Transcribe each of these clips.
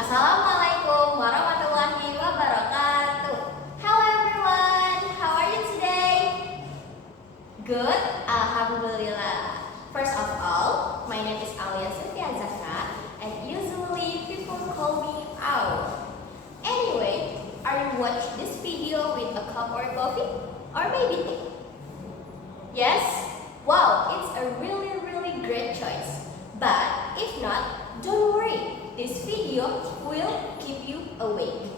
Assalamualaikum warahmatullahi wabarakatuh. Hello everyone, how are you today? Good, Alhamdulillah. First of all, my name is Auliya Sufi Azzahra and usually people call me Au. Anyway, are you watching this video with a cup or coffee? Or maybe tea? Yes? Wow, it's a really great choice. But if not, don't worry. This video will keep you awake.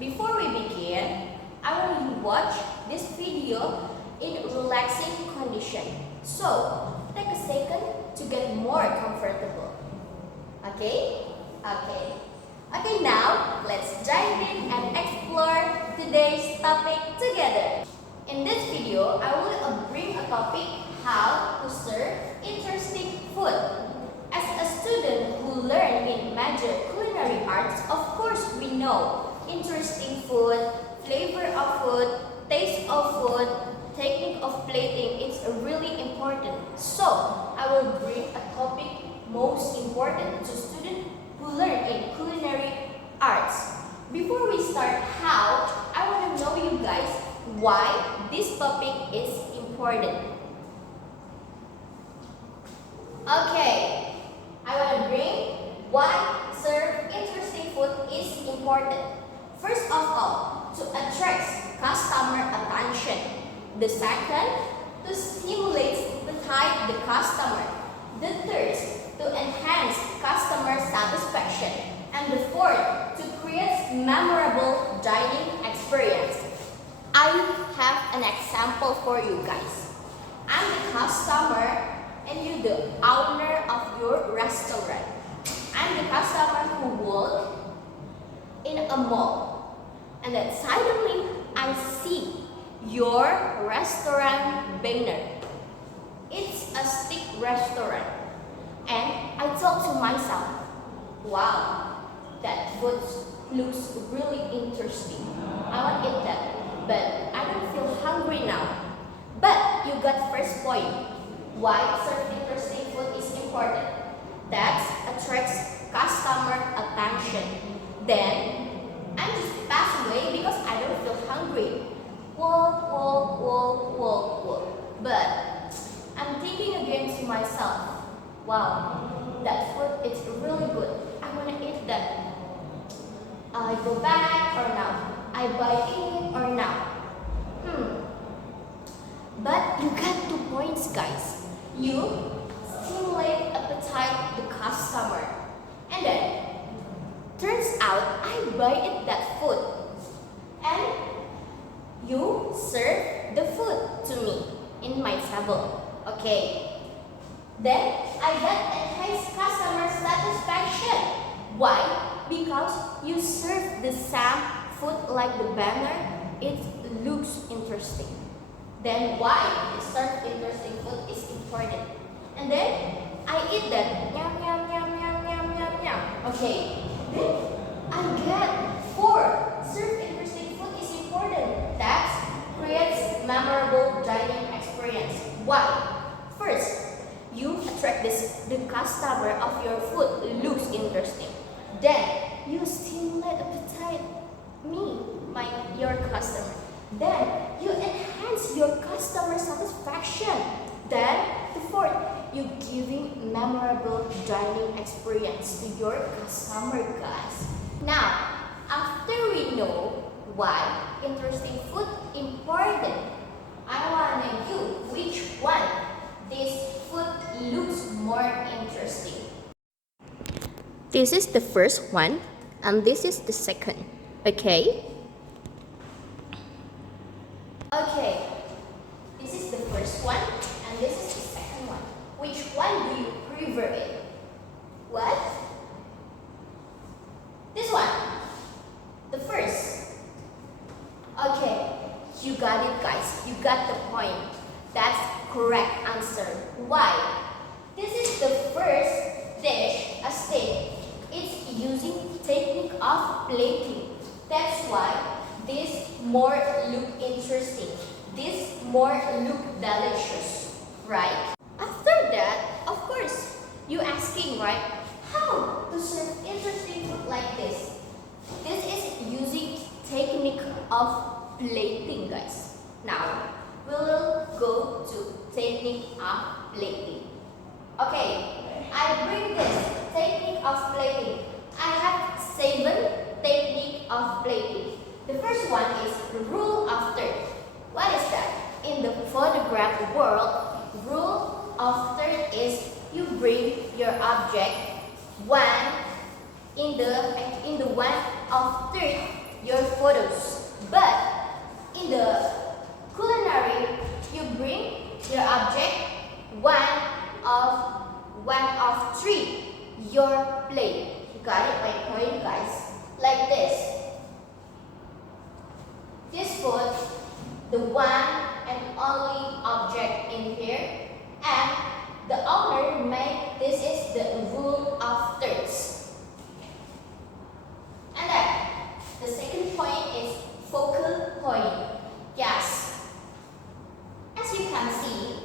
Before we begin, I want you to watch this video in relaxing condition. So, take a second to get more comfortable. Okay? Okay, now let's dive in and explore today's topic together. In this video, I will bring a topic how to serve interesting food. As a student who learned in major culinary arts, of course we know interesting food, flavor of food, taste of food, technique of plating is really important. So, I will bring a topic most important to students who learn in culinary arts. Before we start how, I want to know you guys why this topic is important. Okay. I want to bring why serve interesting food is important. First of all, to attract customer attention. The second, to stimulate the customer. The third, to enhance customer satisfaction. And the fourth, to create memorable dining experience. I have an example for you guys. I'm the customer and you the owner of your restaurant. I'm the customer who walk in a mall and then suddenly I see your restaurant banner. It's a steak restaurant and I thought to myself, wow, that food looks really interesting. I want to eat that, but I don't feel hungry now. But you got first point. Why serving interesting food is important. That attracts customer attention. Then, I just pass away because I don't feel hungry. Walk. But, I'm thinking again to myself, wow, that food is really good. I want to eat that. I go back or now? I buy it or now? But you got 2 points, guys. You stimulate appetite the customer. And then, turns out I buy it that food. And you serve the food to me in my table. Okay. Then, I get enhanced customer satisfaction. Why? Because you serve the same food like the banner. It looks interesting. Then why serve interesting food is important. And then I eat that. Yum. Okay. Then I get 4. Serve interesting food is important. That creates memorable dining experience. Why? First, you attract the customer of your food looks interesting. Then you stimulate appetite your customer. Then you enhance your customer satisfaction. Then the fourth, you giving memorable dining experience to your customer, guys. Now, after we know why interesting food important, I want to know you which one this food looks more interesting. This is the first one and this is the second. Okay? Okay, this is the first one and this is the second one. Which one do you prefer it? What? This one. The first. Okay, you got it, guys. You got the point. That's correct answer. Why? This is the first dish, a steak. It's using technique of plating. That's why this more look interesting. This more look delicious, right? After that, of course, you asking, right? How to serve interesting food like this? of plating, guys. Now, we will go to technique of plating. Okay, I bring this technique of plating. I have 7 technique of plating. The first one is rule of third. What is that? In the photograph world, rule of third is you bring your object in the one of third your photos. But in the culinary, you bring your object one of 3 your plate. You got it? My point, guys. Like this. This put the one and only object in here, and the owner make this is the rule of thirds. And then the second point is focal point. Yes. As you can see,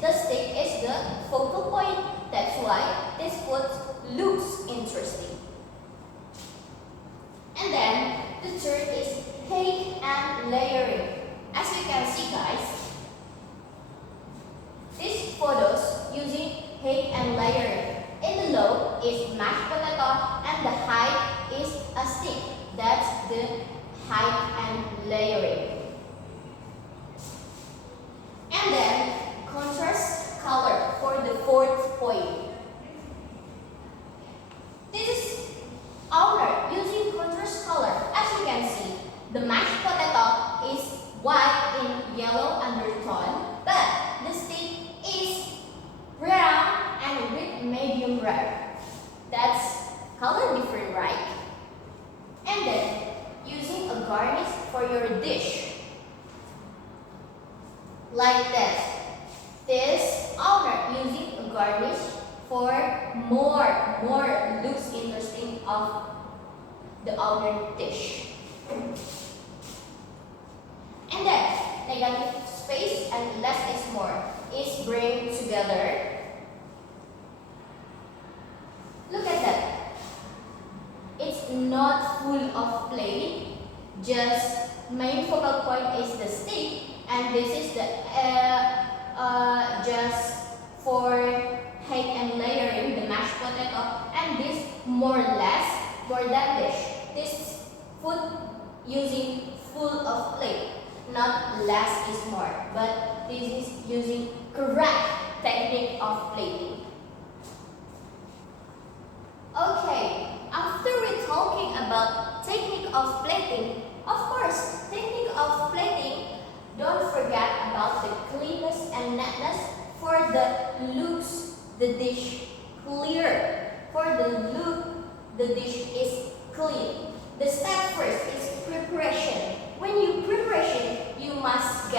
the stick is the focal point. That's why this foot looks interesting. And then the third is height and layering. As you can see, guys, these photos using height and layering. In the low is mashed potato and the high is a stick. That's the height and layering. And then contrast color for the fourth point. This is owner using contrast color. As you can see, the mashed potato is white in yellow undertone, but the stick is brown and with medium rare. That's color different, right? And then using a garnish for your dish. Like this. This owner using a garnish for more looks interesting of the owner dish. And then negative space and less is more is bring together. Look at that. It's not full of plate. Just main focal point is the stick, and this is the just for height and layering the mashed potato, and this more than dish. This food using full of plate, not less is more, but this is using correct technique of plating. Okay, after we're talking about technique of plating, of course, technique of plating, don't forget about the cleanness and neatness for the looks the dish clear. For the look, the dish is clean. The step first is preparation. When you preparation, you must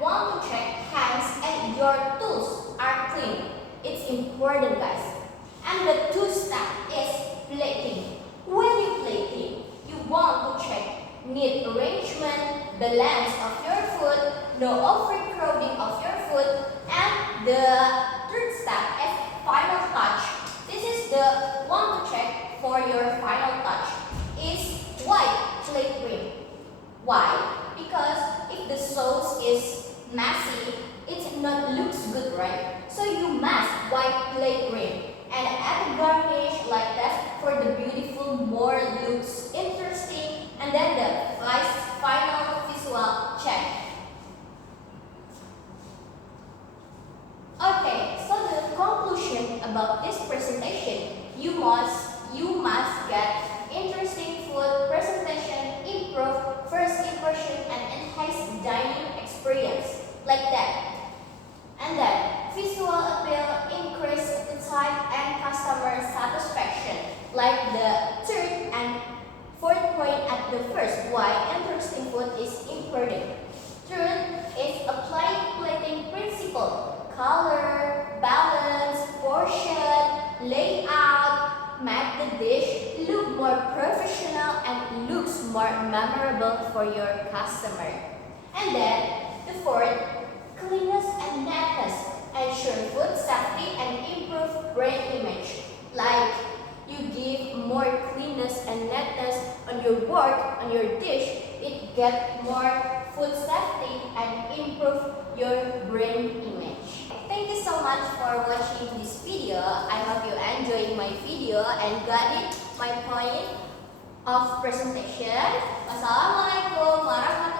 want to check hands and your tools are clean. It's important, guys. And the 2 step is plating. When you plating, you want to check neat arrangement, balance of your food, no overcrowding of your food, and the 3rd step is final touch. This is the one to check for your final touch. Is white plate rim. Why? Because if the sauce is messy, it not looks good, right? So you must white plate rim. And add a garnish like that for the beautiful, more looks interesting, and then the final visual check. Okay, so the conclusion about this presentation, you must get interesting food presentation, improve first impression, and enhance dining experience like that. And then visual appeal, increase appetite and customer satisfaction, like the 3rd and 4th point at the first. Why interesting food is important. 3rd is applying plating principle, color, balance, portion, layout, make the dish look more professional and looks more memorable for your customer. And then the 4th, cleanness and neatness, ensure food safety and improve brand image. Like you give more cleanness and neatness on your work, on your dish, it get more food safety and improve your brand image. Thank you so much for watching this video. I hope you enjoyed my video and got it, my point of presentation. Wassalamualaikum warahmatullahi